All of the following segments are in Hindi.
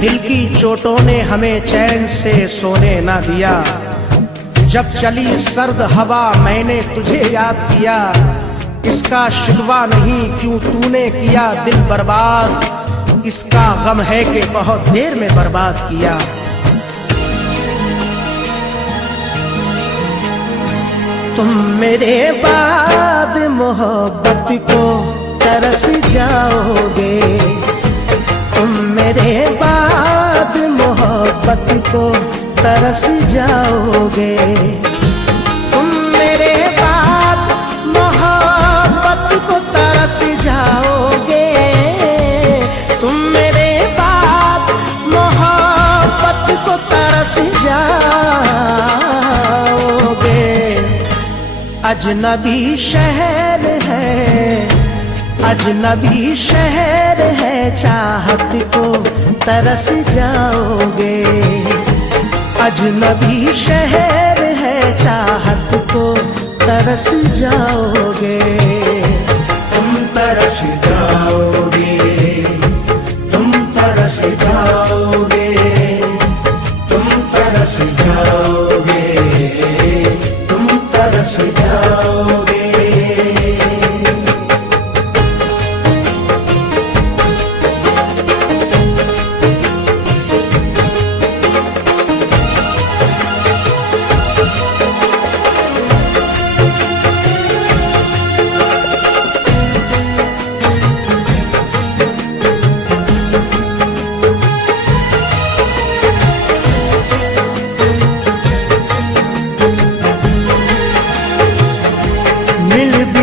दिल की चोटों ने हमें चैन से सोने ना दिया। जब चली सर्द हवा मैंने तुझे याद किया। इसका शिकवा नहीं क्यों तूने किया दिल बर्बाद, इसका गम है कि बहुत देर में बर्बाद किया। तुम मेरे बाद मोहब्बत को तरस जाओगे, तुम मेरे बाद मोहब्बत को तरस जाओगे। तुम मेरे बाद मोहब्बत को तरस जाओगे, तुम मेरे बाद मोहब्बत को तरस जाओगे। अजनबी शहर है, अजनबी शहर है, चाहत को तरस जाओगे। अजनबी शहर है, चाहत को तरस जाओगे। तुम तरस जाओगे, तुम तरस जाओगे, तुम तरस जाओगे, तुम तरस जाओगे।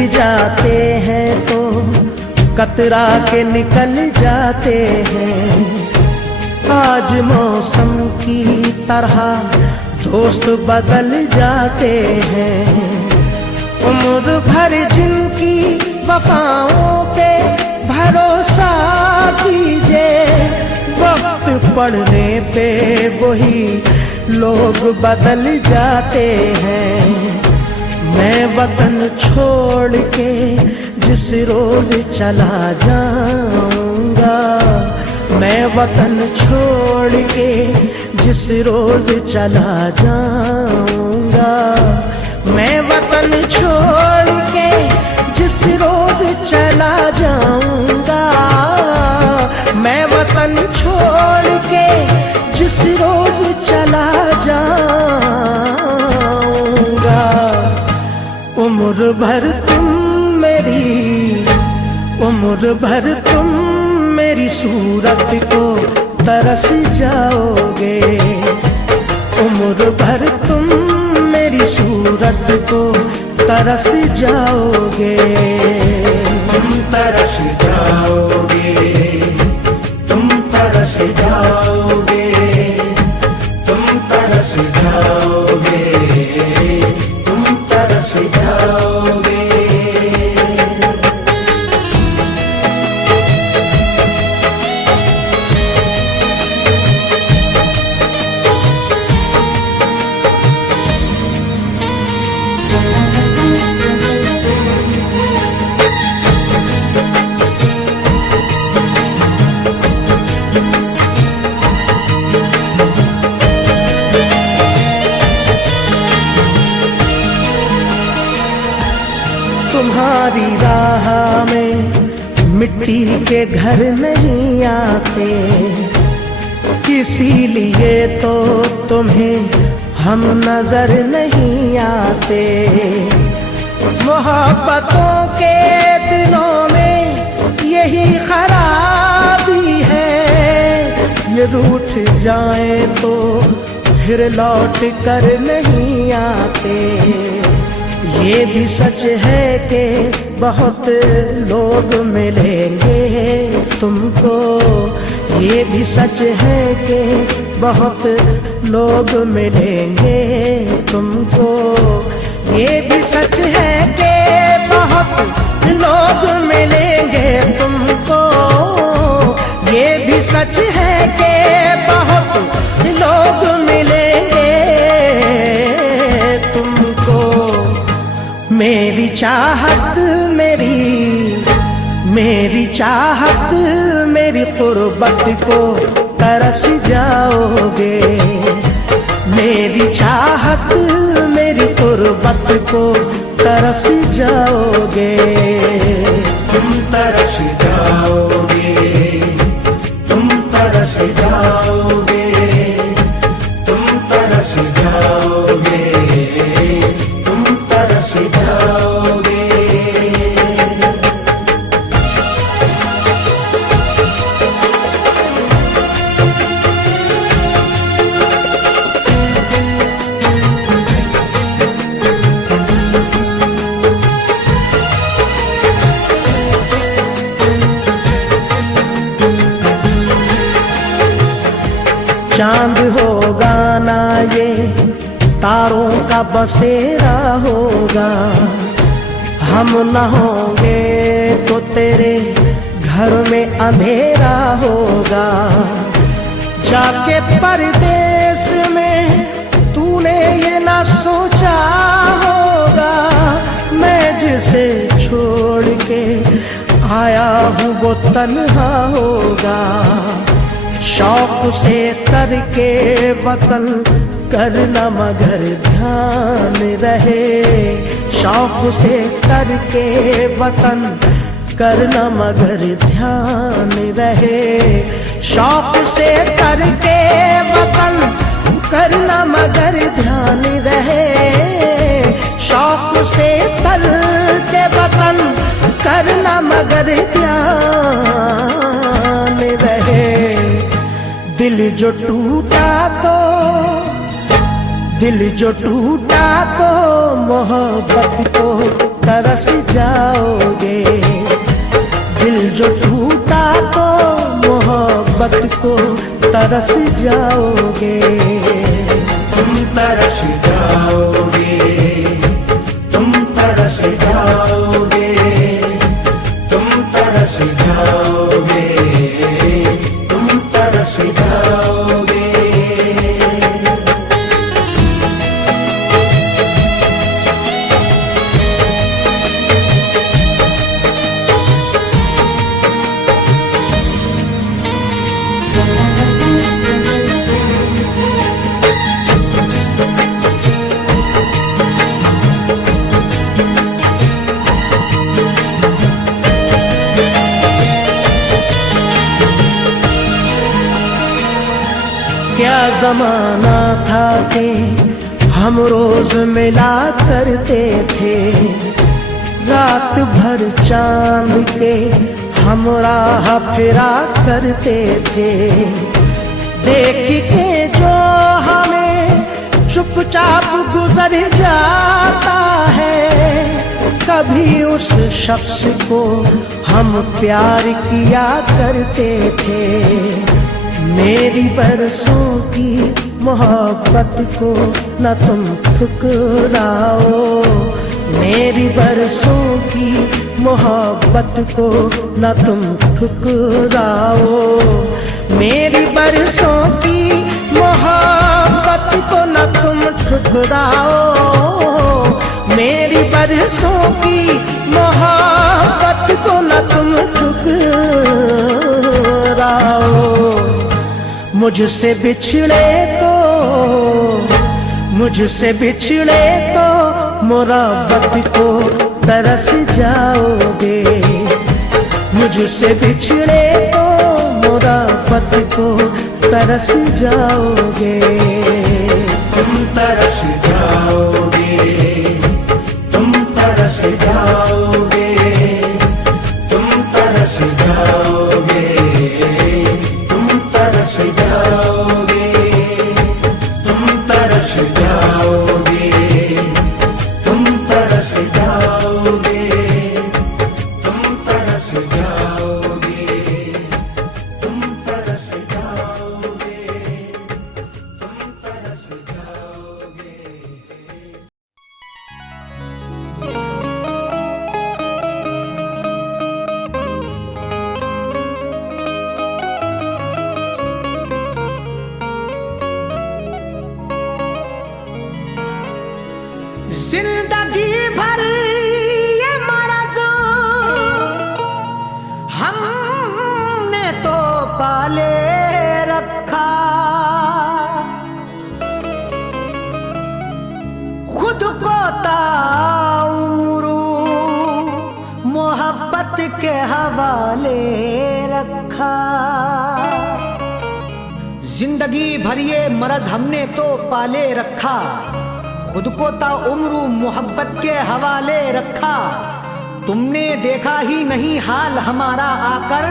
जाते हैं तो कतरा के निकल जाते हैं। आज मौसम की तरह दोस्त बदल जाते हैं। उम्र भर जिनकी वफाओं पे भरोसा कीजिए, वक्त पड़ने पे वही लोग बदल जाते हैं। मैं वतन छोड़ के जिस रोज चला जाऊंगा, मैं वतन छोड़ के जिस रोज चला जाऊंगा, मैं वतन छोड़ के जिस रोज चला जाऊंगा, मैं वतन छोड़ के जिस रोज चला जाऊंगा। उम्र भर तुम मेरी, उम्र भर तुम मेरी सूरत को तरस जाओगे। उम्र भर तुम मेरी सूरत को तरस जाओगे। तुम तरस जाओगे, तुम तरस जाओगे, तुम तरस जाओगे, तुम तरस जाओगे। तुम्हारी राह में मिट्टी के घर नहीं आते, इसीलिए तो तुम्हें हम नजर नहीं आते। मोहब्बतों के दिलों में यही खराबी है, ये रूठ जाए तो फिर लौट कर नहीं आते। ये भी सच है कि बहुत लोग मिलेंगे तुमको, ये भी सच है कि बहुत लोग मिलेंगे तुमको। ये भी सच है कि बहुत लोग मिलेंगे तुमको, ये भी सच है कि बहुत लोग मिलेंगे तुमको। मेरी चाहत मेरी चाहत मेरी कुर्बत को तरस जाओगे। मेरी चाहत मेरी कुर्बत को तरस जाओगे। तुम तरस जाओगे, तुम तरस जाओगे, तुम तरस जाओगे, तुम तरस जाओगे। चांद होगा ना ये तारों का बसेरा होगा। हम न होंगे तो तेरे घर में अंधेरा होगा। जाके परदेस में तूने ये ना सोचा होगा, मैं जिसे छोड़ के आया हूँ वो तन्हा होगा। शौक से करके वतन करना मगर ध्यान रहे। शौक से करके वतन करना मगर ध्यान रहे। शौक से करके वतन करना मगर ध्यान रहे। शौक से करके वतन करना मगर ध्यान रहे। दिल जो टूटा तो मोहब्बत को तरस जाओगे। दिल जो टूटा तो मोहब्बत को तरस जाओगे। तुम तरस जाओगे, तुम तरस जाओगे, तुम तरस जाओगे, तुम तरस जाओगे। क्या जमाना था कि हम रोज मिला करते थे। रात भर चांद के हम राह फिरा करते थे। देख के जो हमें चुपचाप गुजर जाता है, कभी उस शख्स को हम प्यार किया करते थे। मेरी बरसों की मोहब्बत को न तुम ठुकराओ। मेरी बरसों की मोहब्बत को न तुम ठुकराओ। मेरी बरसों की मोहब्बत को न तुम ठुकराओ। मेरी बरसों की मोहब्बत को न तुम ठुकराओ। मुझसे बिछड़े तो मोहब्बत को तरस जाओगे। मुझसे बिछड़े तो मोहब्बत को तरस जाओगे। तुम तरस जाओगे, तुम तरस जाओगे, तुम तरस जाओगे, तुम तरस जाओगे, तुम तरस जाओगे, तुम तरस जाओगे, तुम तरस जाओगे, तुम तरस जाओगे, तुम तरस जाओगे। जिंदगी भर ये मरज़ हमने तो पाले रखा। जिंदगी भर ये मरज हमने तो पाले रखा, खुद को ता उम्र मोहब्बत के हवाले रखा। तुमने देखा ही नहीं हाल हमारा आकर,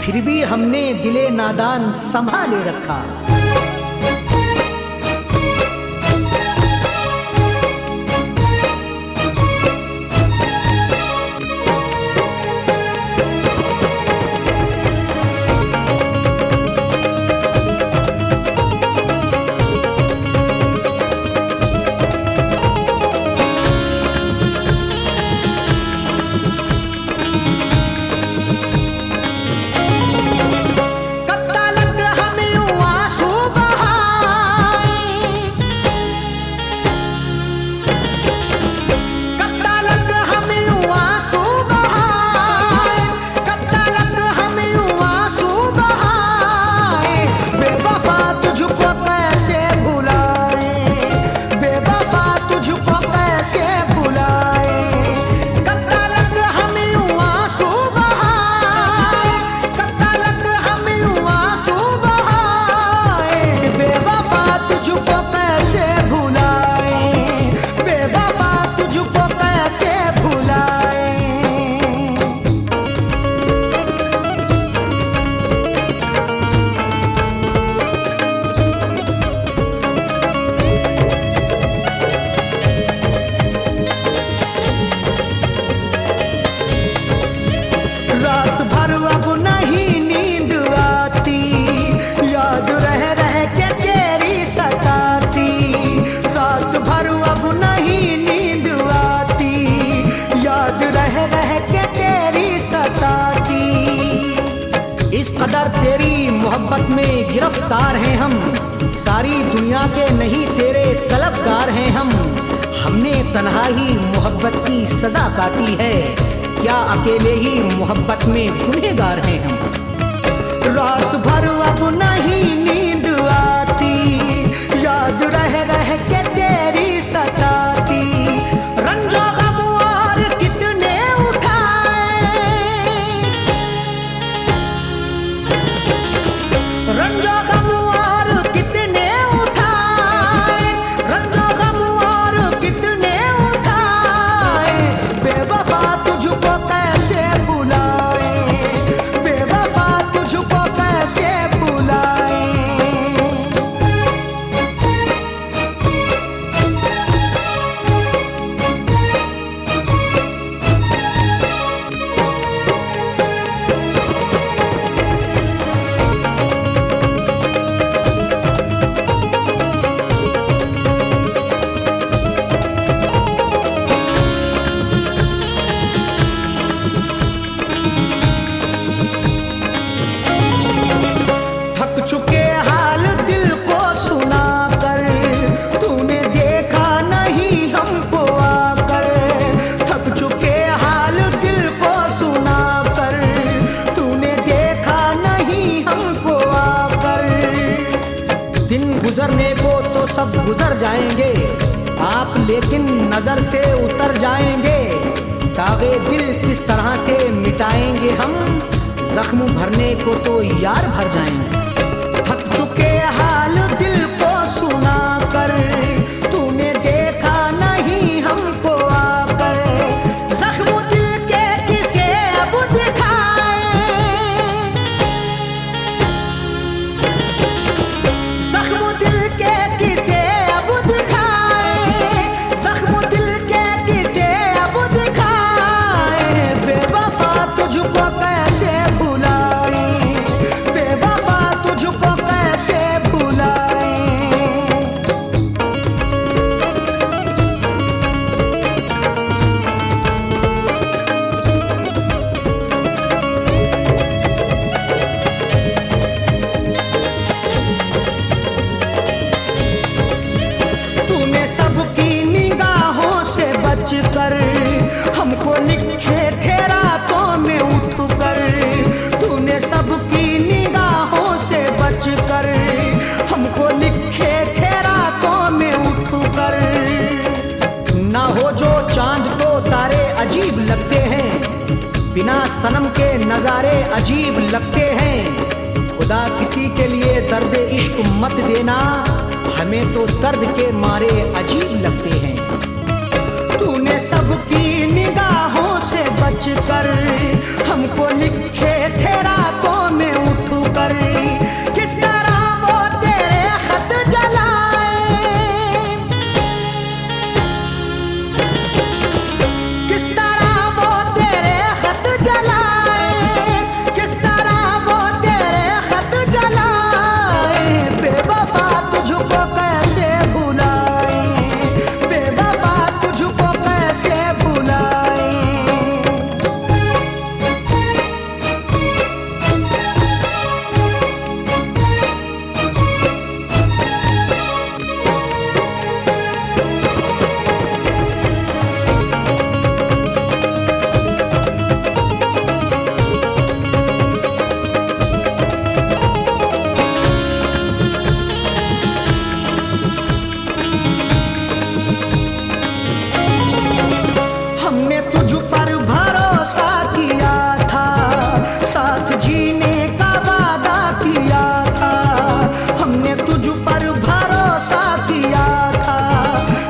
फिर भी हमने दिले नादान संभाले रखा। इस कदर तेरी मोहब्बत में गिरफ्तार हैं हम, सारी दुनिया के नहीं तेरे तलबगार हैं हम। हमने तन्हाई मोहब्बत की सजा काटी है, क्या अकेले ही मोहब्बत में गुनहगार हैं हम। रात भर अब नहीं नींद आती, याद रह रह के तेरी सताती। रंजो गम और कितने उठाए, रंजो गम और कितने उठाए, रंजो गम और कितने उठाए। बेवफा तुझको कैसे भुलाए, बेवफा तुझको कैसे भुलाए। चुके हाल दिल को सुनाकर, तूने देखा नहीं हमको आकर। थक चुके हाल दिल को सुनाकर, तूने देखा नहीं हमको आकर। दिन गुजरने को तो सब गुजर जाएंगे, आप लेकिन नजर से उतर जाएंगे। दागे दिल किस तरह से मिटाएंगे हम, जख्म भरने को तो यार भर जाएंगे। थक चुके हाल दिल को सुनाकर, तूने देखा नहीं हमको आकर। जख्म दिल के किसे अब दिखाए, जख्म दिल के किसे अब दिखाए, जख्म दिल के किसे अब दिखाए। बेवफा तुझको कैसे भुलाए, बेवफा तुझको कैसे भुलाए। तूने सबकी निगाहों से बचकर हमको लिखे थे रातों में उठकर। तूने सबकी निगाहों से बचकर हमको लिखे थे रातों में उठकर। ना हो जो चांद को तारे अजीब लगते हैं, बिना सनम के नजारे अजीब लगते हैं। खुदा किसी के लिए दर्द इश्क मत देना, हमें तो दर्द के मारे अजीब लगते हैं। तूने सबकी निगाहों से बचकर हमको लिखे थे रातों में उठकर, किस तरह वो तेरे खत जलाए, किस तरह वो तेरे खत जलाए, किस तरह वो तेरे खत जलाए। बेवफा तुझको कैसे भुलाए, बेवफा तुझको कैसे भुलाए। हमने तुझ पर भरोसा किया था, साथ जीने का वादा किया था। हमने तुझ पर भरोसा किया था,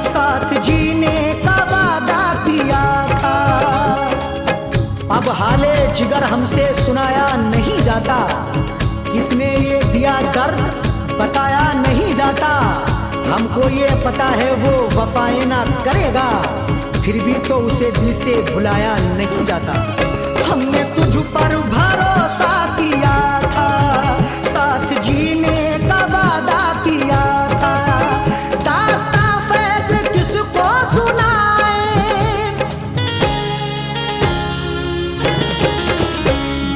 साथ जीने का वादा किया था। अब हाले जिगर हमसे सुनाया नहीं जाता, किसने ये दिया दर्द बताया नहीं जाता। हमको ये पता है वो वफाएं ना करेगा, फिर भी तो उसे दिल से भुलाया नहीं जाता। हमने तुझ पर भरोसा किया था, साथ जीने का वादा किया था। दास्तां फैज़ किसको सुनाए,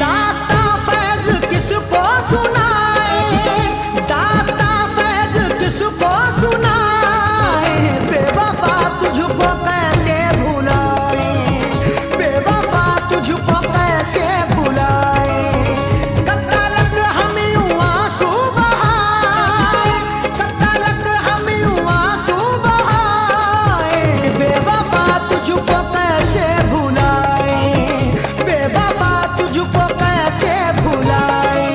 दास्तां फैज़ किसको सुनाए, दास्तां फैज़ किसको सुनाए। बेवफा तुझको कैसे भुलाए, बेवफा तुझको कैसे भुलाए। कब तक हम यूं आंसू बहाए, कब तक हम यूं आंसू बहाए। बेवफा तुझको कैसे भुलाए, बेवफा तुझको कैसे भुलाए।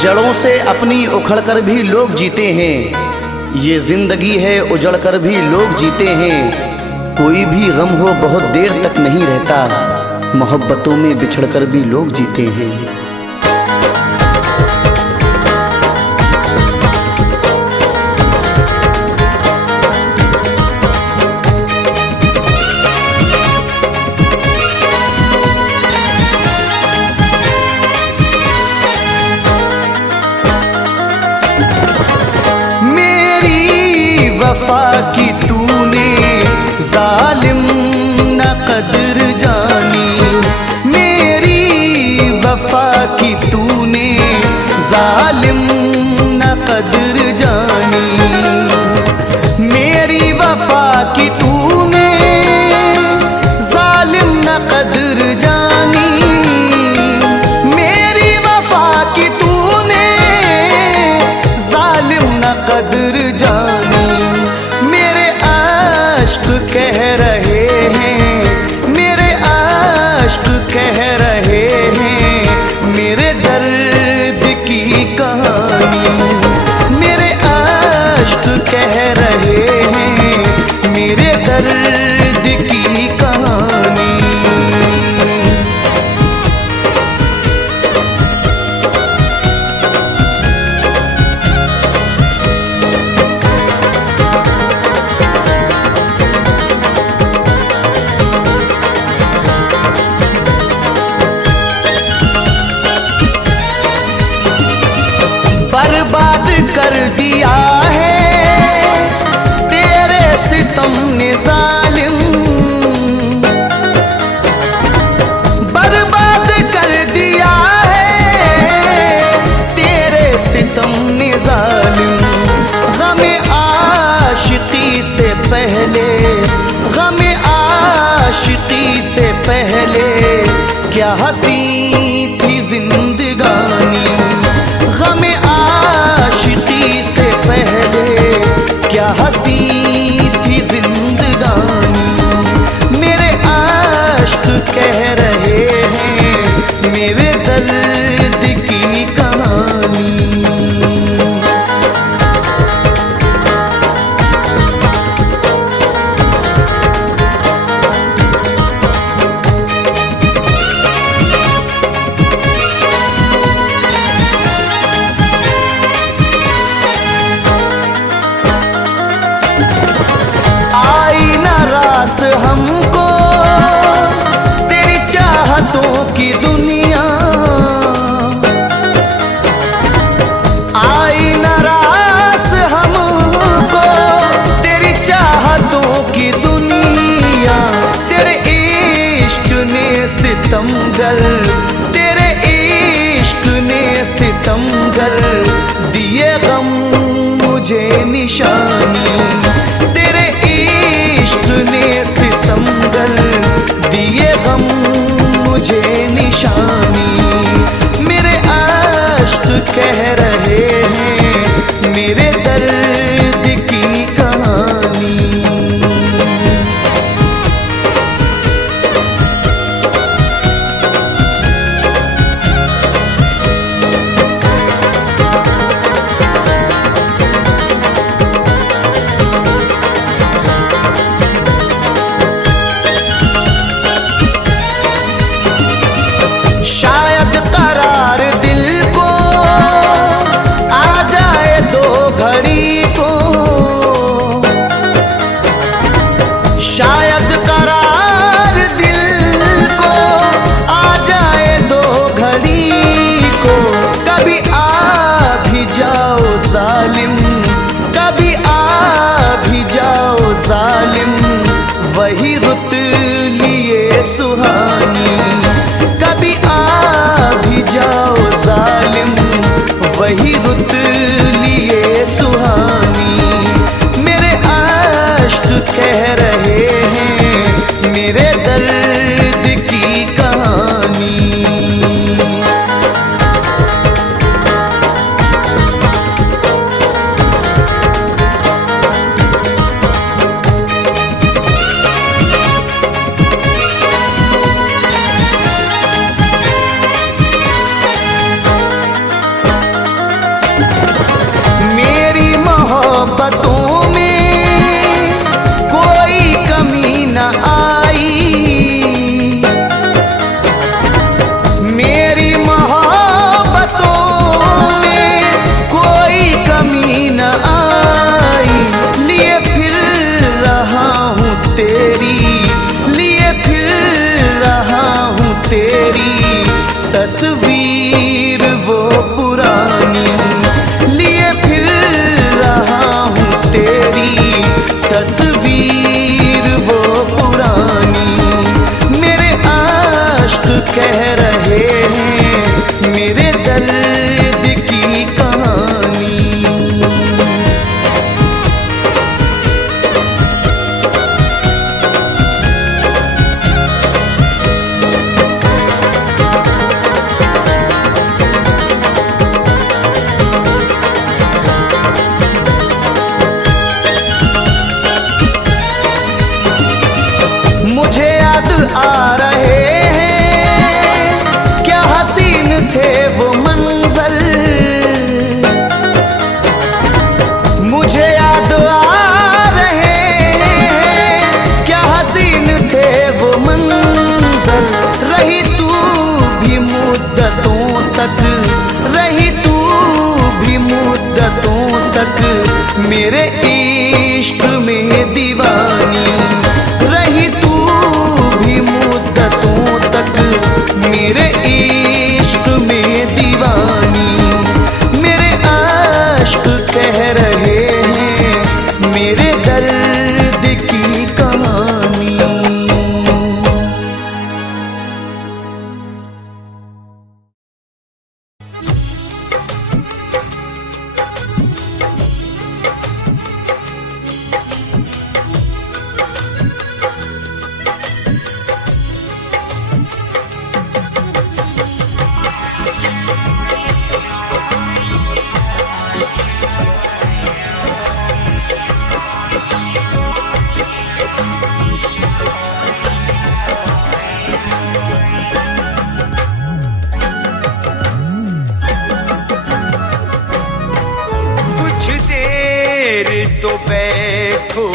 जड़ों से अपनी उखड़ कर भी लोग जीते हैं, ये जिंदगी है उजड़ कर भी लोग जीते हैं। कोई भी गम हो बहुत देर तक नहीं रहता, मोहब्बतों में बिछड़ कर भी लोग जीते हैं। वफा की तूने जालिम न कदर जानी, मेरी वफा की तूने जालिम न कदर जानी। मेरी वफा की तूने जालिम न कदर जानी, मेरी वफा की तूने जालिम न कदर जानी। कह रहे हैं मेरे आशिक कह रहे हैं, मेरे दर्द की कहानी। मेरे आशिक कह रहे हैं मेरे दर्द की कहानी। बर्बाद कर दिया है तेरे सितम ने जालिम, कह रहे हैं मेरे दर्द की कहानी। शायद करार दिल को आ जाए दो घड़ी को, शायद करार दिल को आ जाए दो घड़ी को। कभी आ भी जाओ जालिम, कभी आ भी जाओ जालिम, वही रुत लिए सुहानी। कभी आ भी जाओ जालिम, वही रुत लिए सुहानी। मेरे आश्क कह रहे हैं मेरे दर्द की कहानी। मेरी मोहब्बतों में कोई कमी न आई, मेरी मोहब्बतों में कोई कमी न आई। लिए फिर रहा हूँ तेरी, लिए फिर रहा हूँ तेरी तस्वीर वो पुरानी। लिए फिर रहा हूँ तेरी तस्वीर वो पुरानी। मेरे आश्क कह रहे हैं मेरे दर्द की कहानी। मुझे याद आ रहे हैं क्या हसीन थे वो मंजर, मुझे याद आ रहे हैं क्या हसीन थे वो मंजर। रही तू भी मुद्दतों तक, रही तू भी मुद्दतों तक मेरे इश्क में दीवानी। रही तू भी मुद्दतों तक मेरे इश्क में दीवानी। मेरे आश्क कह रहे हैं मेरे दर्द की कहानी। तो बैठो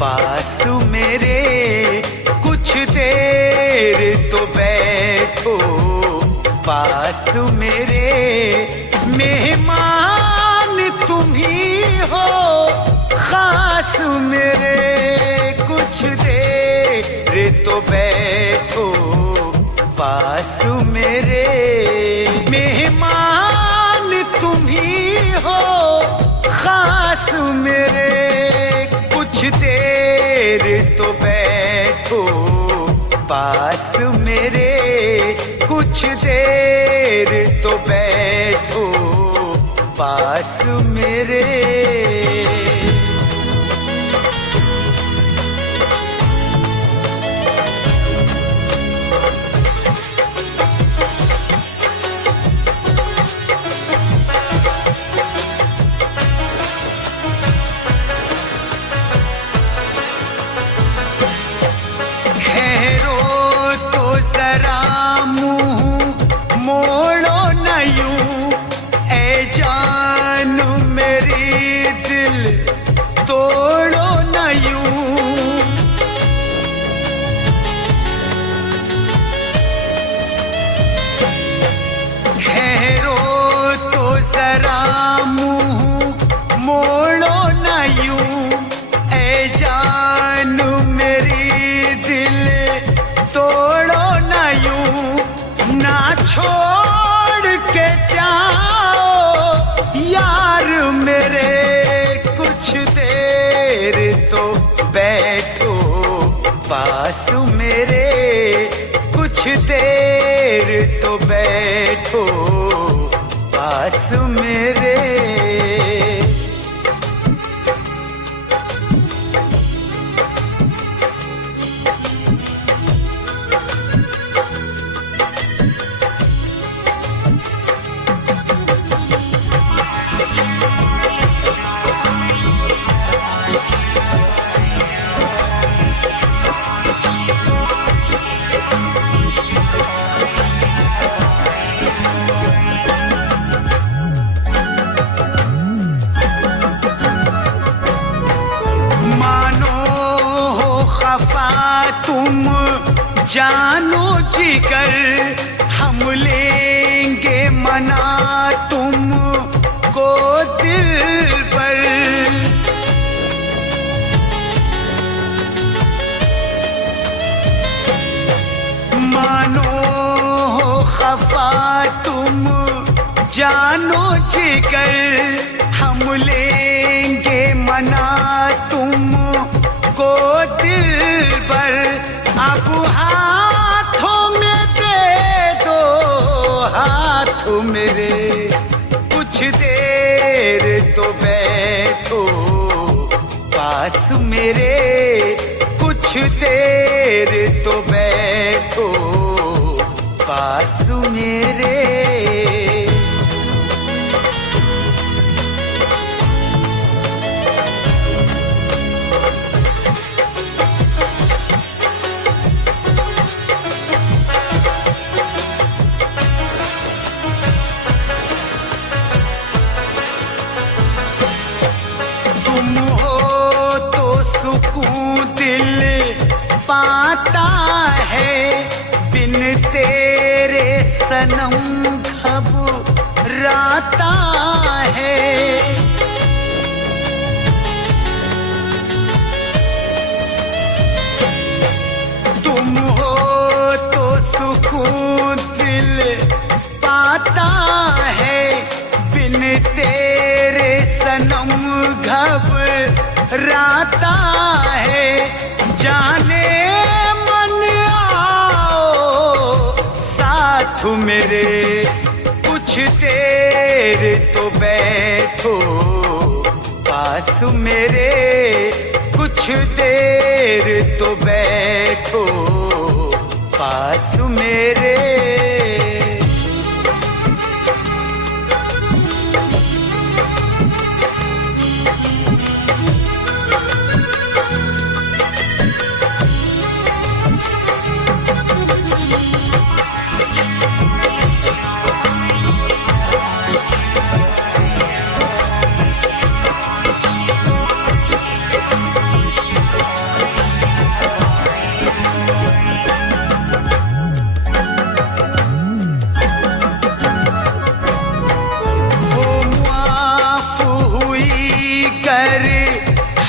पास मेरे, कुछ देर तो बैठो पास मेरे। मेहमान तुम ही हो खास मेरे, कुछ देर तो बैठो पास मेरे। मेहमान तुम ही हो खास मेरे, कुछ देर तो बैठो पास मेरे। कुछ देर तो बैठो पास मेरे। पास मेरे कुछ देर तो बैठो पास मेरे। तुम जानो जिगर हम लेंगे मना तुम को दिल पर। मानो हो खफा तुम जानो जिगर हम लेंगे मना तुम को दिल पर। अब हाथों में दे दो हाथ मेरे कुछ देर तो बैठो पास मेरे कुछ देर तो बैठो पास मेरे। पाता है बिन तेरे सनम घबराता है। तुम हो तो सुकून दिल पाता है बिन तेरे सनम घबराता है। जाने मन आओ साथ मेरे कुछ देर तो बैठो पास मेरे कुछ देर तो बैठो पास मेरे।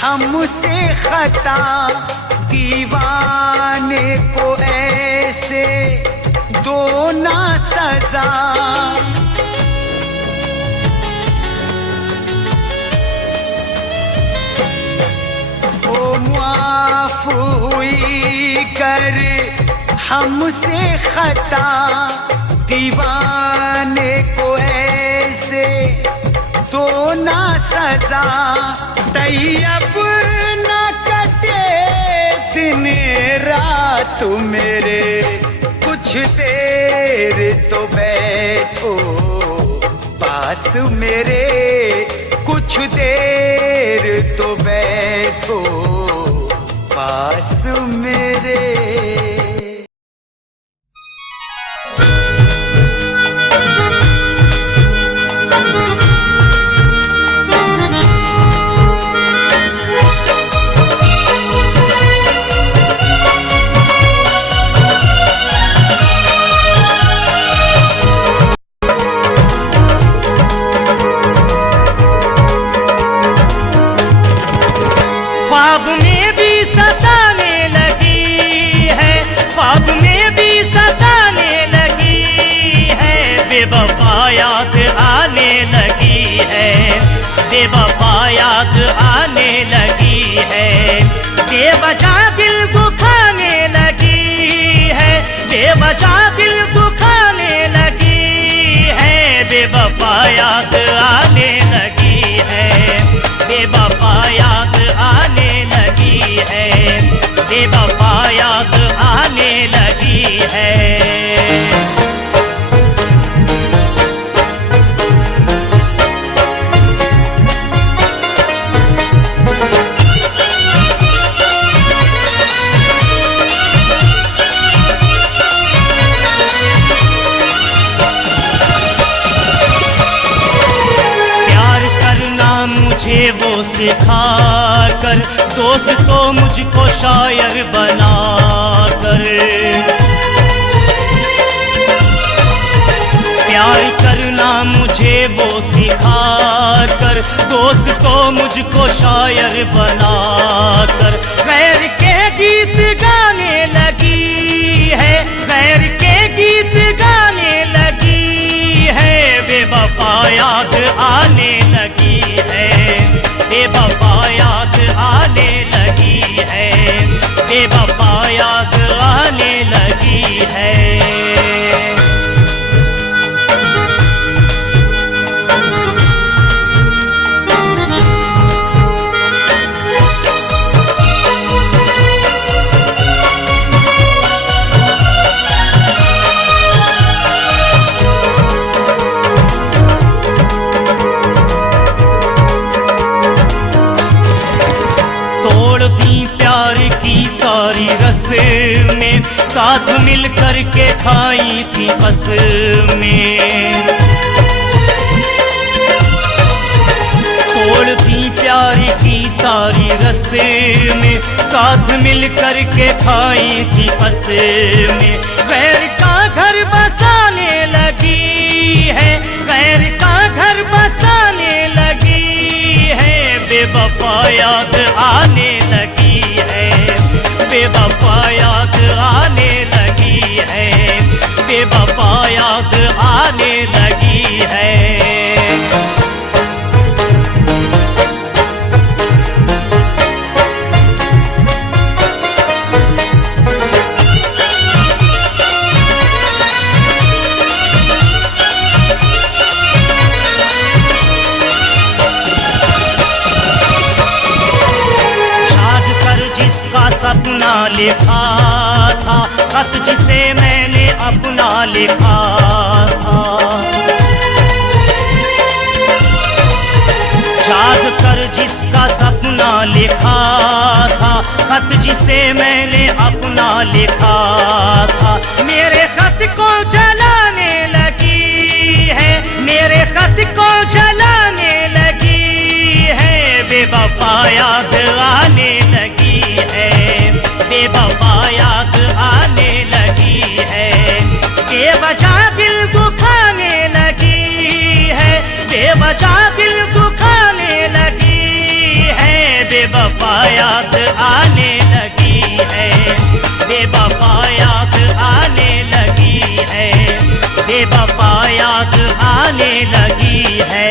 हमसे खता दीवाने को ऐसे दो ना सजा। ओ माफ हुई कर हमसे खता दीवाने को ऐसे दो ना सजा। तैयब न कटे दिन रात मेरे कुछ देर तो बैठो पास मेरे कुछ देर तो बैठो पास मेरे। ख्वाब में भी सताने लगी है है। मुझे वो सिखा कर, दोस्तों मुझको शायर बना कर। प्यार करना मुझे वो सिखा कर, दोस्तों मुझको शायर बना कर। गैर के गीत गाने लगी है, गैर के गीत गाने लगी है। बेवफा याद आने लगी है, बेवफा याद आने लगी है, बेवफा याद आने लगी है। सारी रस्में साथ मिल कर के खाई थी बस में। तोड़ दी प्यार की सारी रस्में साथ मिल कर के खाई थी बस में। गैर का घर बसाने लगी है, गैर का घर बसाने लगी है। बेवफा याद आने लगी है, बेवफा याद आने लगी है, बेवफा याद आने लगी है। सपना लिखा था, खत जिसे मैंने अपना लिखा था। याद कर जिसका सपना लिखा था, खत जिसे मैंने अपना लिखा था। मेरे खत को जलाने लगी है, मेरे खत को जलाने लगी है। बेवफा याद आने लगी है, बेवफा याद आने लगी है। बेवजह दिल दुखाने लगी है, बेवजह दिल दुखाने लगी है। बेवफा याद आने लगी है, बेवफा याद आने लगी है, बेवफा याद आने लगी है।